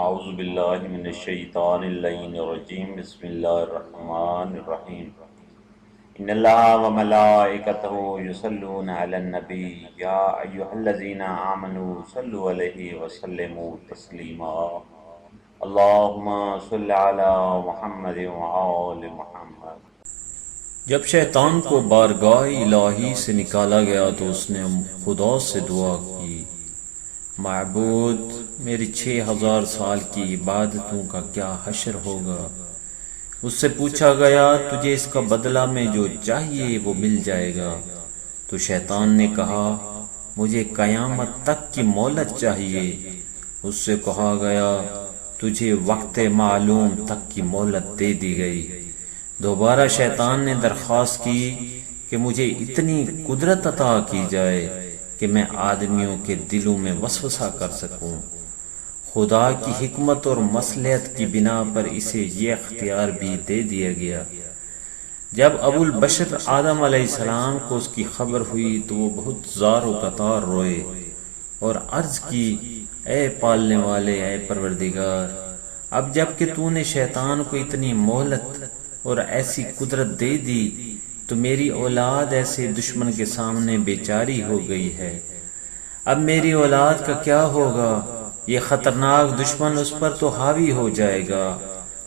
اعوذ باللہ من الشیطان اللعین الرجیم بسم اللہ الرحمن الرحیم ان اللہ وملائکتہ یصلون علی النبی یا ایہا الذین آمنوا صلوا علیہ وسلموا تسلیما اللہم صل علی محمد وآل محمد۔ جب شیطان کو بارگاہ الہی سے نکالا گیا تو اس نے خدا سے دعا کی، معبود میری 6000 سال کی عبادتوں کا کیا حشر ہوگا؟ اس سے پوچھا گیا تجھے اس کا بدلہ میں جو چاہیے وہ مل جائے گا؟ تو شیطان نے کہا مجھے قیامت تک کی مہلت چاہیے۔ اس سے کہا گیا تجھے وقت معلوم تک کی مہلت دے دی گئی۔ دوبارہ شیطان نے درخواست کی کہ مجھے اتنی قدرت عطا کی جائے کہ میں آدمیوں کے دلوں میں وسوسہ کر سکوں۔ خدا کی حکمت اور مصلحت کی بنا پر اسے یہ اختیار بھی دے دیا گیا۔ جب ابو البشر آدم علیہ السلام کو اس کی خبر ہوئی تو وہ بہت زار و قطار روئے اور عرض کی اے پالنے والے، اے پروردگار، اب جب کہ تو نے شیطان کو اتنی مہلت اور ایسی قدرت دے دی تو میری اولاد ایسے دشمن کے سامنے بیچاری ہو گئی ہے۔ اب میری اولاد کا کیا ہوگا؟ یہ خطرناک دشمن اس پر تو حاوی ہو جائے گا،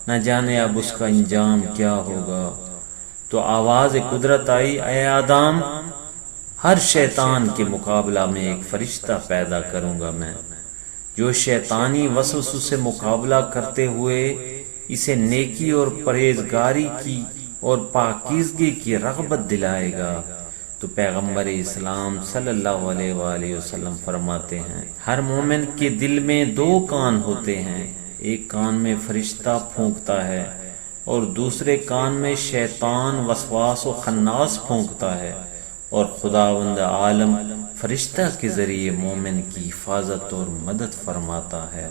نہ جانے اب اس کا انجام کیا ہوگا۔ تو آواز قدرت آئی اے آدم، ہر شیطان کے مقابلہ میں ایک فرشتہ پیدا کروں گا میں، جو شیطانی وسوسوں سے مقابلہ کرتے ہوئے اسے نیکی اور پرہیزگاری کی اور پاکیزگی کی رغبت دلائے گا۔ تو پیغمبر اسلام صلی اللہ علیہ وآلہ وسلم فرماتے ہیں ہر مومن کے دل میں 2 کان ہوتے ہیں، ایک کان میں فرشتہ پھونکتا ہے اور دوسرے کان میں شیطان وسواس و خناس پھونکتا ہے، اور خداوند عالم فرشتہ کے ذریعے مومن کی حفاظت اور مدد فرماتا ہے۔